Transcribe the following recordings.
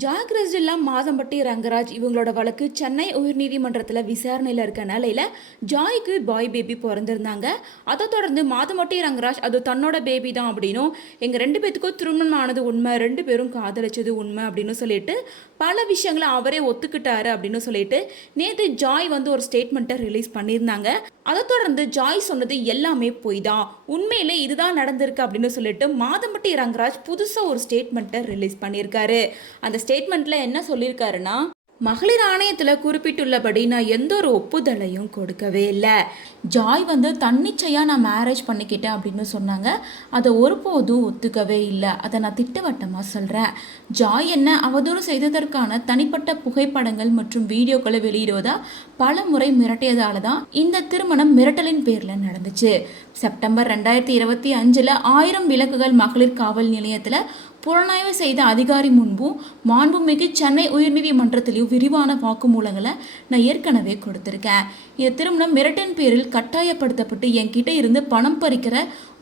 ஜாகிரஸ் ஜில்லா மாதம்பட்டி ரங்கராஜ் இவங்களோட வழக்கு சென்னை உயர்நீதிமன்றத்தில் விசாரணையில் இருக்க நிலையில் ஜாய்க்கு பாய் பேபி பிறந்திருந்தாங்க. அதை தொடர்ந்து மாதம்பட்டி ரங்கராஜ் அது தன்னோட பேபி தான் அப்படின்னும், எங்கள் ரெண்டு பேத்துக்கும் திருமணம் ஆனது உண்மை, ரெண்டு பேரும் காதலிச்சது உண்மை அப்படின்னு சொல்லிட்டு பல விஷயங்களை அவரே ஒத்துக்கிட்டாரு அப்படின்னு சொல்லிட்டு நேற்று ஜாய் ஒரு ஸ்டேட்மெண்ட்டை ரிலீஸ் பண்ணியிருந்தாங்க. அதை தொடர்ந்து ஜாய் சொன்னது எல்லாமே பொய் தான், உண்மையிலே இதுதான் நடந்திருக்கு அப்படின்னு சொல்லிட்டு மாதம்பட்டி ரங்கராஜ் புதுசாக ஒரு ஸ்டேட்மெண்ட்டை ரிலீஸ் பண்ணியிருக்காரு. அந்த ஸ்டேட்மெண்ட்ல என்ன சொல்லியிருக்காருன்னா, மகளிர் ஆணையத்தில் குறிப்பிட்டுள்ளபடி நான் எந்த ஒரு ஒப்புதலையும் கொடுக்கவே இல்லை. ஜாய் தன்னிச்சையாக நான் மேரேஜ் பண்ணிக்கிட்டேன் அப்படின்னு சொன்னாங்க. அதை ஒருபோதும் ஒத்துக்கவே இல்லை. அதை நான் திட்டவட்டமாக சொல்கிறேன். ஜாய் என்ன அவதூறு செய்ததற்கான தனிப்பட்ட புகைப்படங்கள் மற்றும் வீடியோக்களை வெளியிடுவதா பல முறை மிரட்டியதால தான் இந்த திருமணம் மிரட்டலின் பேரில் நடந்துச்சு. செப்டம்பர் 2025 1000 விளக்குகள் மகளிர் காவல் நிலையத்தில் புலனாய்வு செய்த அதிகாரி முன்பும் மாண்புமிகு சென்னை உயர்நீதிமன்றத்திலையும் விரிவான வாக்குமூலங்களை நான் ஏற்கனவே கொடுத்துருக்கேன். இந்த திருமணம் மிரட்டின் பேரில் கட்டாயப்படுத்தப்பட்டு என்கிட்ட இருந்து பணம் பறிக்கிற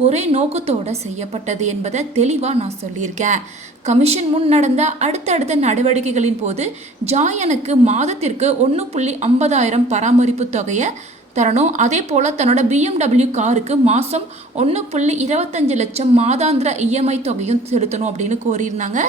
ஒரே நோக்கத்தோடு செய்யப்பட்டது என்பதை தெளிவாக நான் சொல்லியிருக்கேன். கமிஷன் முன் நடந்த அடுத்தடுத்த நடவடிக்கைகளின் போது ஜாய் எனக்கு மாதத்திற்கு 1,50,000 பராமரிப்பு தொகையை தரணும். அதே போல் தன்னோட BMW காருக்கு மாதம் 1,25 லட்சம் மாதாந்திர இஎம்ஐ தொகையும் செலுத்தணும் அப்படின்னு கோரியிருந்தாங்க.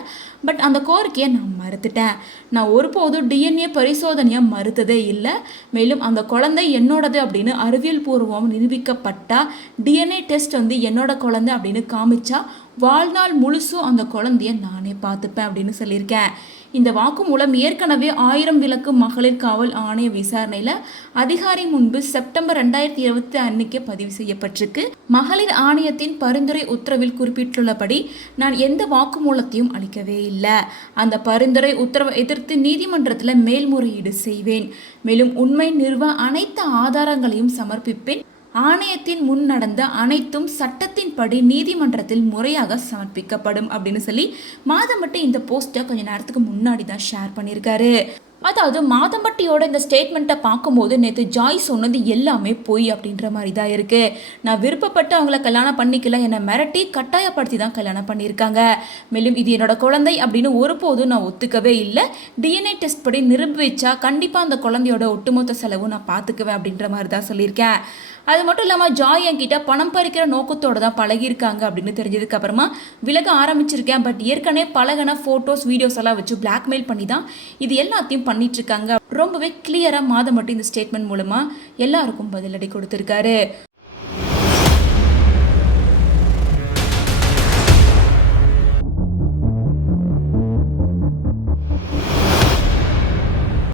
பட் அந்த கோரிக்கையை நான் மறுத்துட்டேன். நான் ஒருபோதும் DNA பரிசோதனையை மறுத்ததே இல்லை. மேலும் அந்த குழந்தை என்னோடது அப்படின்னு அறிவியல் பூர்வம் நிரூபிக்கப்பட்டா DNA டெஸ்ட் என்னோட குழந்தை அப்படின்னு காமிச்சா வாழ்நாள் முழுசும் அந்த குழந்தைய நானே பார்த்துப்பேன் அப்படின்னு சொல்லியிருக்கேன். இந்த வாக்குமூலம் ஏற்கனவே 1000 விளக்கு மகளிர் காவல் ஆணைய விசாரணையில் அதிகாரி முன்பு செப்டம்பர் 2020 பதிவு செய்யப்பட்டிருக்கு. மகளிர் ஆணையத்தின் பரிந்துரை உத்தரவில் குறிப்பிட்டுள்ளபடி நான் எந்த வாக்குமூலத்தையும் அளிக்கவே இல்லை. அந்த பரிந்துரை உத்தரவை எதிர்த்து நீதிமன்றத்தில் மேல்முறையீடு செய்வேன். மேலும் உண்மை நிறுவ அனைத்து ஆதாரங்களையும் சமர்ப்பிப்பேன். ஆணையத்தின் முன் நடந்த அனைத்தும் சட்டத்தின்படி நீதிமன்றத்தில் முறையாக சமர்ப்பிக்கப்படும் அப்படின்னு சொல்லி மாதம்பட்டி இந்த போஸ்ட்டை கொஞ்ச நேரத்துக்கு முன்னாடி தான் ஷேர் பண்ணியிருக்காரு. அதாவது மாதம்பட்டியோட இந்த ஸ்டேட்மெண்ட்டை பார்க்கும்போது நேற்று ஜாய் சொன்னது எல்லாமே பொய் அப்படின்ற மாதிரி தான் இருக்குது. நான் விருப்பப்பட்டு அவங்கள கல்யாணம் பண்ணிக்கல, என்னை மிரட்டி கட்டாயப்படுத்தி தான் கல்யாணம் பண்ணியிருக்காங்க. மேலும் இது என்னோட குழந்தை அப்படின்னு ஒருபோதும் நான் ஒத்துக்கவே இல்லை. DNA டெஸ்ட் படி நிரூபிச்சா கண்டிப்பாக அந்த குழந்தையோட ஒட்டுமொத்த செலவும் நான் பார்த்துக்குவேன் அப்படின்ற மாதிரி தான் சொல்லியிருக்கேன். அது மட்டும் இல்லாமல் ஜாய் என்கிட்ட பணம் பறிக்கிற நோக்கத்தோடு தான் பழகியிருக்காங்க அப்படின்னு தெரிஞ்சதுக்கு அப்புறமா விலக ஆரம்பிச்சிருக்கேன். பட் ஏற்கனவே பழகின ஃபோட்டோஸ் வீடியோஸ் எல்லாம் வச்சு பிளாக்மெயில் பண்ணி தான் இது எல்லாத்தையும் பண்ணிட்டு இருக்காங்க. ரொம்பவே கிளியராக மாதம்பட்டி இந்த ஸ்டேட்மெண்ட் மூலமாக எல்லாருக்கும் பதிலடி கொடுத்துருக்காரு.